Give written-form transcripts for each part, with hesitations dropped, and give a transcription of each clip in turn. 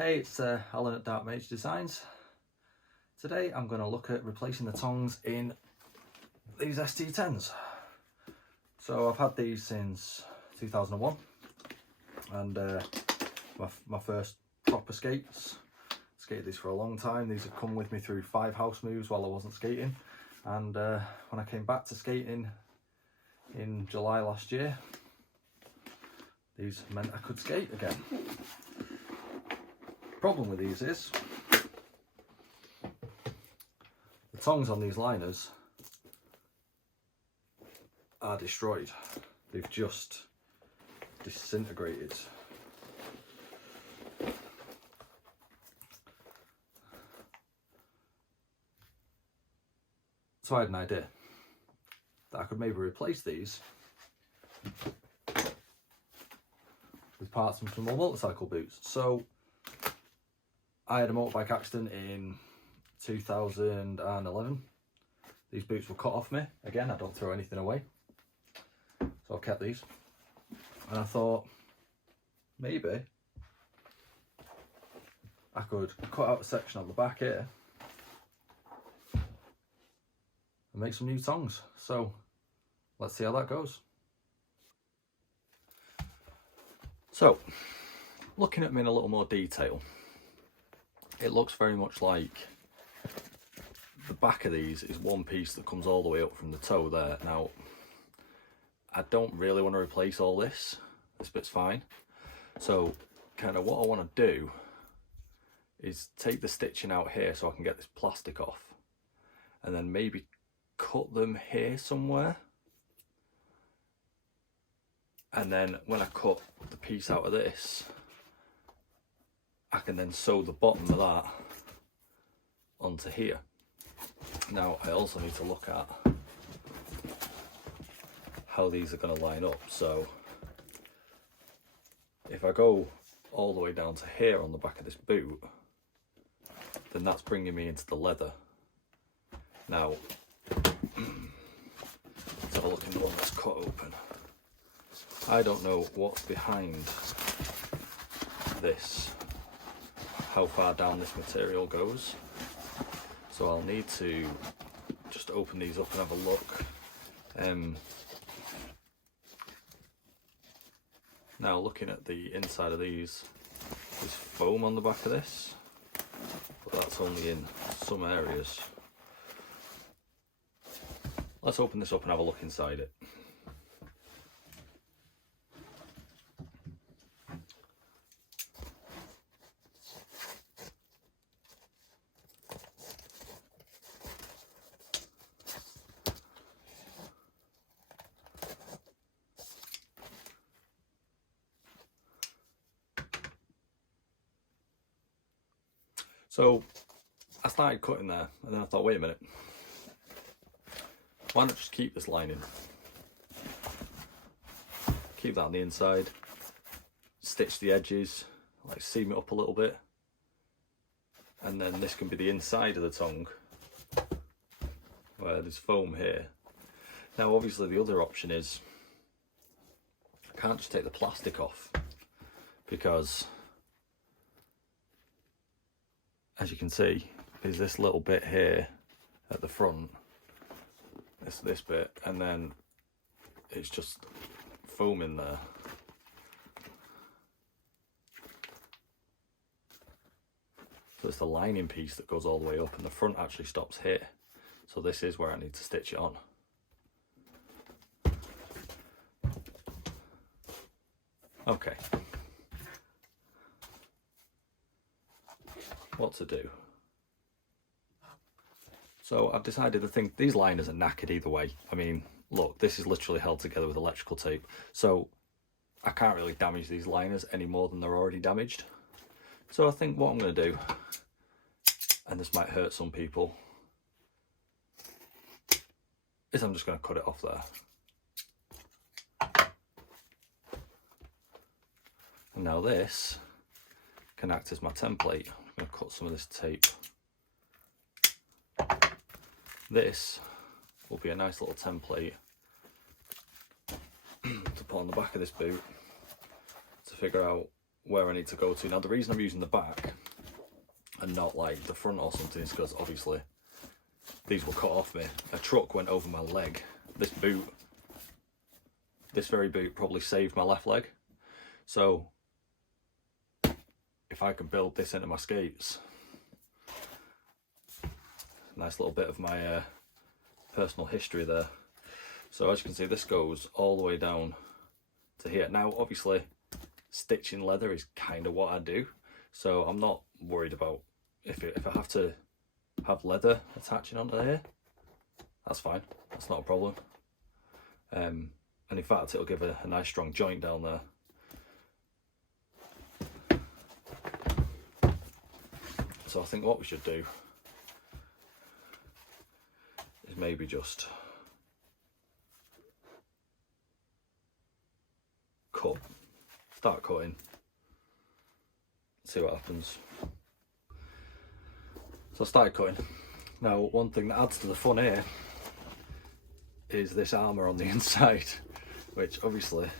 Hey, it's Alan at Dark Mage Designs. Today I'm going to look at replacing the tongs in these ST10s. So I've had these since 2001 and my first proper skates. Skated these for a long time. These have come with me through 5 house moves while I wasn't skating, and when I came back to skating in July last year, these meant I could skate again. Problem with these is the tongs on these liners are destroyed. They've just disintegrated. So I had an idea that I could maybe replace these with parts from my motorcycle boots. So I had a motorbike accident in 2011. These boots were cut off me. Again, I don't throw anything away. So I kept these. And I thought, maybe I could cut out a section on the back here and make some new tongs. So let's see how that goes. So, looking at them in a little more detail, it looks very much like the back of these is one piece that comes all the way up from the toe there. Now, I don't really want to replace all this. This bit's fine. So, kind of what I want to do is take the stitching out here so I can get this plastic off, and then maybe cut them here somewhere. And then when I cut the piece out of this, I can then sew the bottom of that onto here. Now I also need to look at how these are going to line up. So if I go all the way down to here on the back of this boot, then that's bringing me into the leather. Now let's have a look in the one that's cut open. I don't know what's behind this, how far down this material goes, so I'll need to just open these up and have a look. Now looking at the inside of these, there's foam on the back of this, but that's only in some areas. Let's open this up and have a look inside it. So I started cutting there, and then I thought, wait a minute, why not just keep this lining? Keep that on the inside, stitch the edges, like seam it up a little bit, and then this can be the inside of the tongue where there's foam here. Now obviously the other option is I can't just take the plastic off, because as you can see, there's this little bit here at the front, this bit, and then it's just foam in there. So it's the lining piece that goes all the way up, and the front actually stops here. So this is where I need to stitch it on. Okay. What to do? So I've decided to think these liners are knackered either way. I mean, look, this is literally held together with electrical tape, so I can't really damage these liners any more than they're already damaged. So I think what I'm going to do, and this might hurt some people, is I'm just going to cut it off there. And now this can act as my template. I'm going to cut some of this tape. This will be a nice little template to put on the back of this boot to figure out where I need to go to. Now the reason I'm using the back and not like the front or something is because obviously these were cut off me. A truck went over my leg. This very boot probably saved my left leg. So if I could build this into my skates, nice little bit of my personal history there. So as you can see, this goes all the way down to here. Now obviously stitching leather is kind of what I do, so I'm not worried about if I have to have leather attaching onto here. That's fine, that's not a problem. And in fact it'll give a nice strong joint down there. So I think what we should do is maybe just start cutting, see what happens. So I started cutting. Now one thing that adds to the fun here is this armour on the inside, which obviously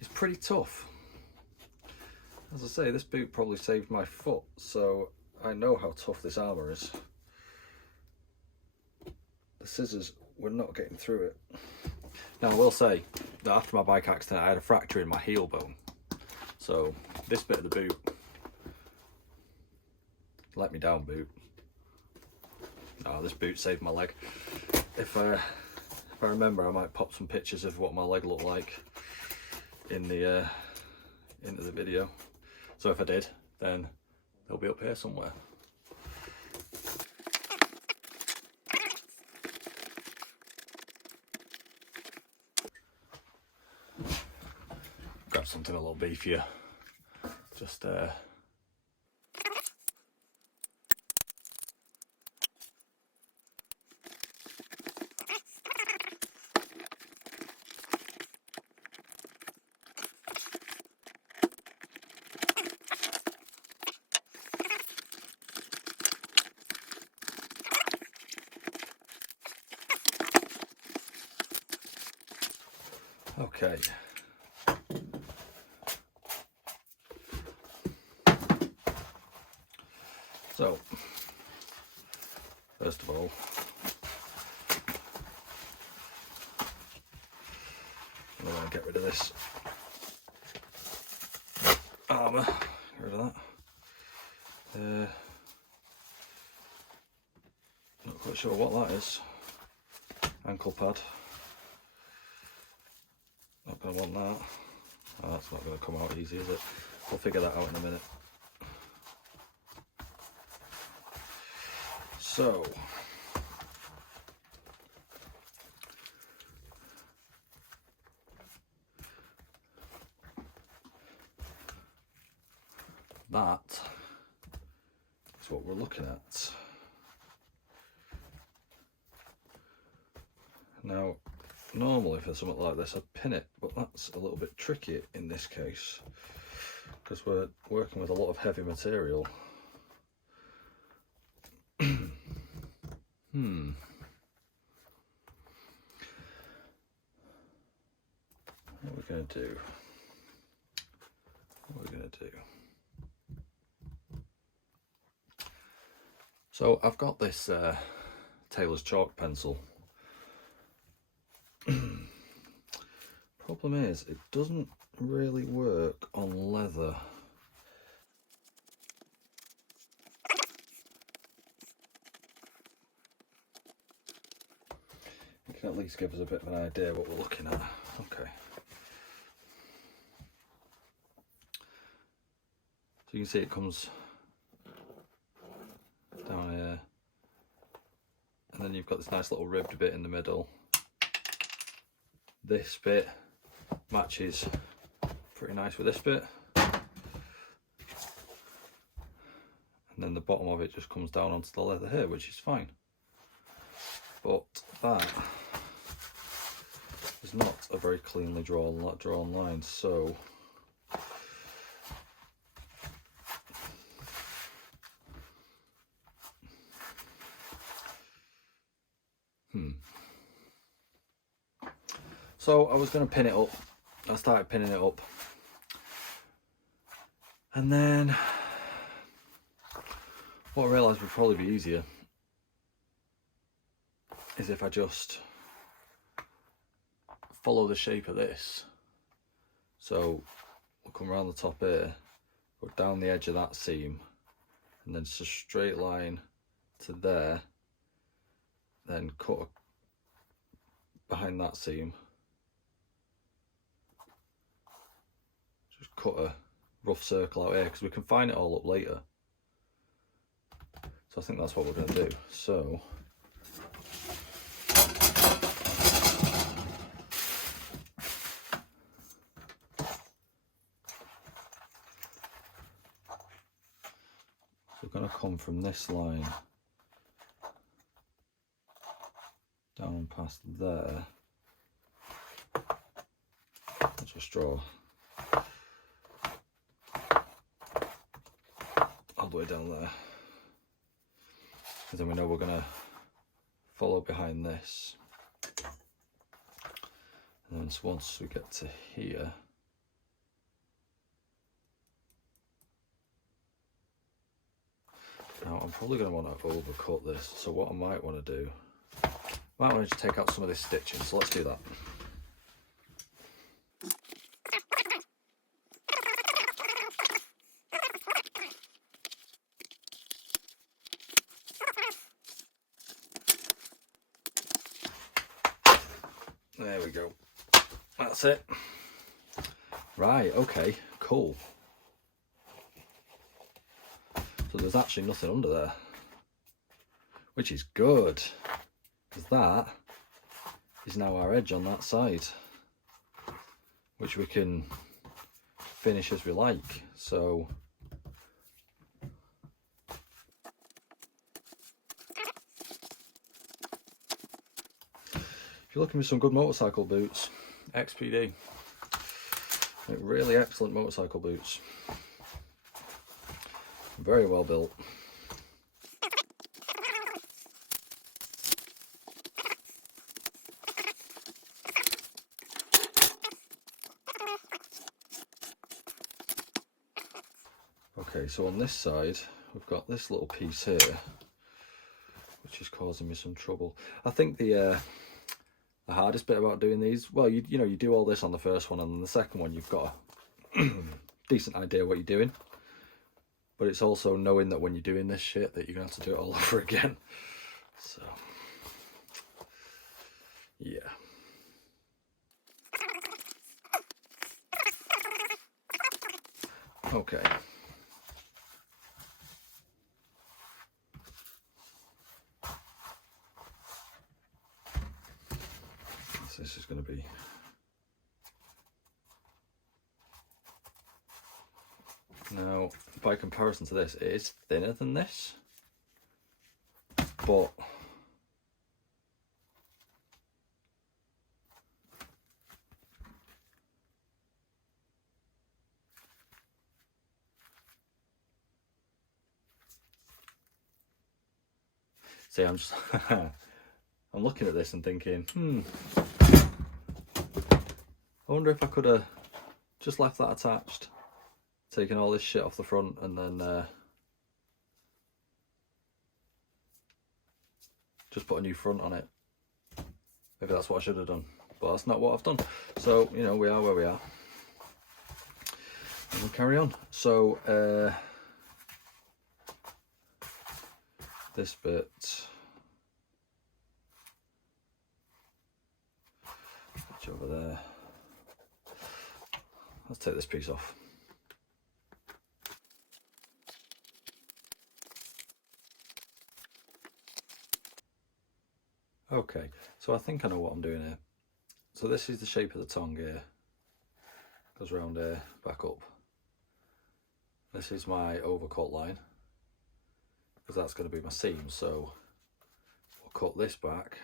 is pretty tough. As I say, this boot probably saved my foot, so I know how tough this armour is. The scissors were not getting through it. Now I will say that after my bike accident I had a fracture in my heel bone, so this bit of the boot let me down, boot. Oh, this boot saved my leg. If I remember, I might pop some pictures of what my leg looked like in the into the video. So if I did, then they'll be up here somewhere. Grab something a little beefier. Just okay. So, first of all, I'm going to get rid of this armour, get rid of that. Not quite sure what that is. Ankle pad. Not going to want that. Oh, that's not going to come out easy, is it? We'll figure that out in a minute. So, that is what we're looking at. Now, normally for something like this I'd pin it, but that's a little bit tricky in this case because we're working with a lot of heavy material. What are we going to do? What are we going to do? So I've got this Taylor's chalk pencil. Problem is, it doesn't really work on leather. It can at least give us a bit of an idea what we're looking at. Okay. So you can see it comes down here, and then you've got this nice little ribbed bit in the middle. This bit matches pretty nice with this bit, and then the bottom of it just comes down onto the leather here, which is fine. But that is not a very cleanly drawn line, so So I was going to pin it up. I started pinning it up, And then what I realised would probably be easier is if I just follow the shape of this. So we'll come around the top here, go down the edge of that seam, and then just a straight line to there, then cut behind that seam, just cut a rough circle out here because we can fine it all up later. So I think that's what we're going to do. So we're going to come from this line down past there. Let's just draw all the way down there, and then we know we're going to follow behind this, and then once we get to here, now I'm probably going to want to overcut this, so what I might want to do, I might want to just take out some of this stitching, so let's do that. There we go. That's it. Right, okay, cool. So there's actually nothing under there, which is good, because that is now our edge on that side, which we can finish as we like. So if you're looking for some good motorcycle boots, XPD, like really excellent motorcycle boots, very well built. Okay, so on this side we've got this little piece here which is causing me some trouble. I think the hardest bit about doing these, well, you know, you do all this on the first one, and then the second one you've got a decent idea what you're doing, but it's also knowing that when you're doing this shit that you're gonna have to do it all over again. So yeah. Okay. So this is going to be now, by comparison to this, it is thinner than this, but see, I'm just I'm looking at this and thinking, I wonder if I could have just left that attached, taken all this shit off the front, and then just put a new front on it. Maybe that's what I should have done, but that's not what I've done. So, you know, we are where we are, and we'll carry on. So this bit, over there, let's take this piece off. Okay, so I think I know what I'm doing here. So this is the shape of the tongue here, goes around here, back up. This is my overcut line, because that's going to be my seam, so we'll cut this back,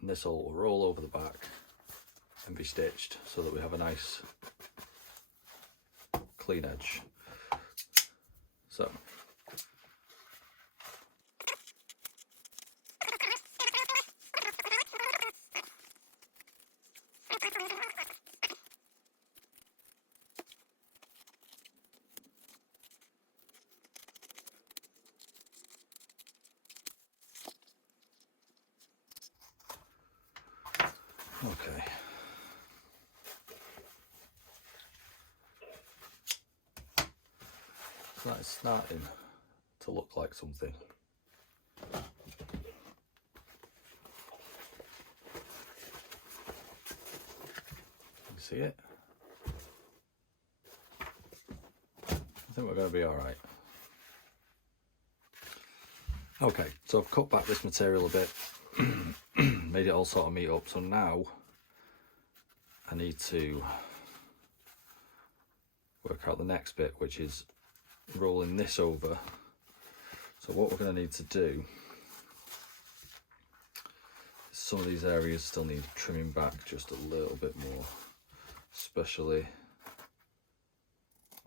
and this all will roll over the back and be stitched so that we have a nice clean edge. So Okay. So that is starting to look like something. You see it? I think we're going to be all right. Okay, so I've cut back this material a bit, made it all sort of meet up. So now I need to work out the next bit, which is rolling this over. So what we're going to need to do is some of these areas still need trimming back just a little bit more, especially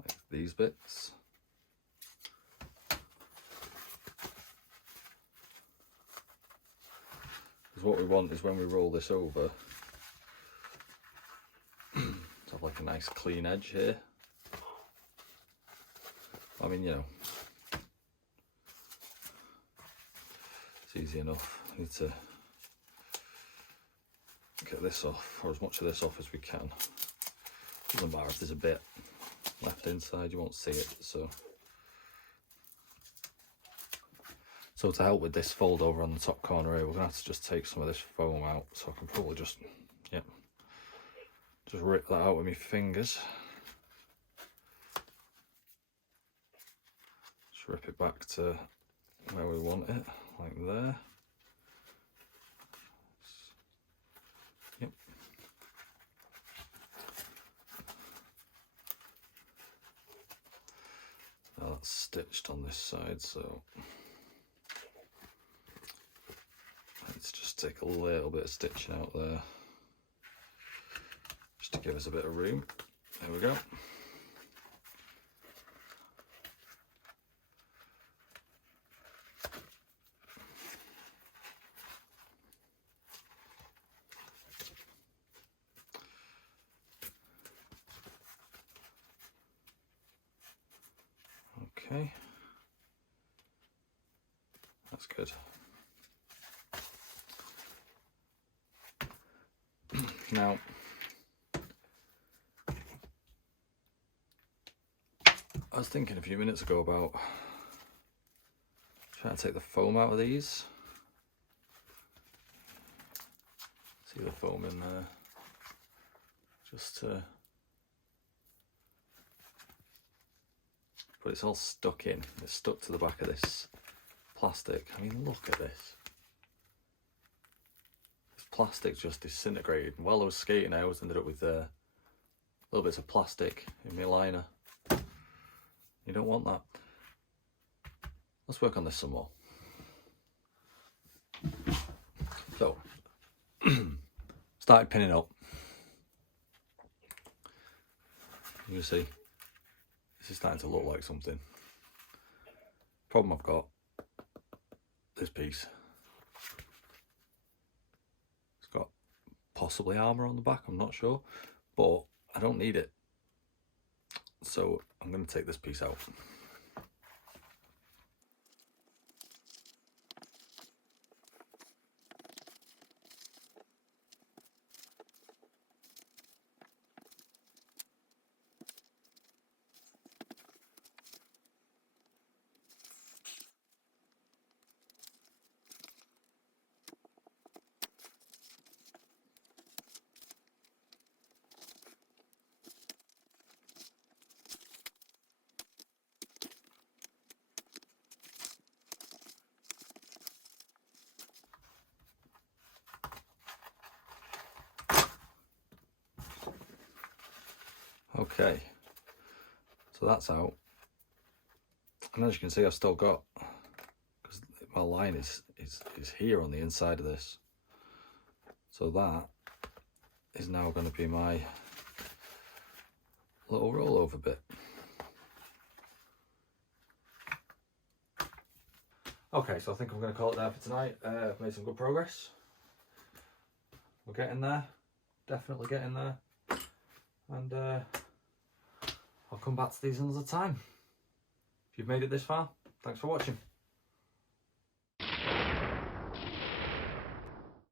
like these bits. Because what we want is when we roll this over to have like a nice clean edge here. I mean, you know, it's easy enough. I need to get this off, or as much of this off as we can. Doesn't matter if there's a bit left inside, you won't see it. So to help with this fold over on the top corner here, we're gonna have to just take some of this foam out. So I can probably just, yep, just rip that out with my fingers. Just rip it back to where we want it, like there. Yep. Now that's stitched on this side, so let's just take a little bit of stitching out there, just to give us a bit of room. There we go. Okay, that's good. Now, I was thinking a few minutes ago about trying to take the foam out of these. See the foam in there, just to, but it's all stuck in. It's stuck to the back of this plastic. I mean, look at this. This plastic just disintegrated. While I was skating, I always ended up with little bits of plastic in my liner. You don't want that. Let's work on this some more. So, started pinning up. You see, this is starting to look like something. Problem I've got, this piece, it's got possibly armour on the back, I'm not sure, but I don't need it. So I'm going to take this piece out. Okay, so that's out, and as you can see, I've still got, because my line is here on the inside of this, so that is now going to be my little rollover bit. Okay, so I think I'm going to call it there for tonight. I've made some good progress. We're getting there, definitely getting there, and I'll come back to these another time. If you've made it this far, thanks for watching.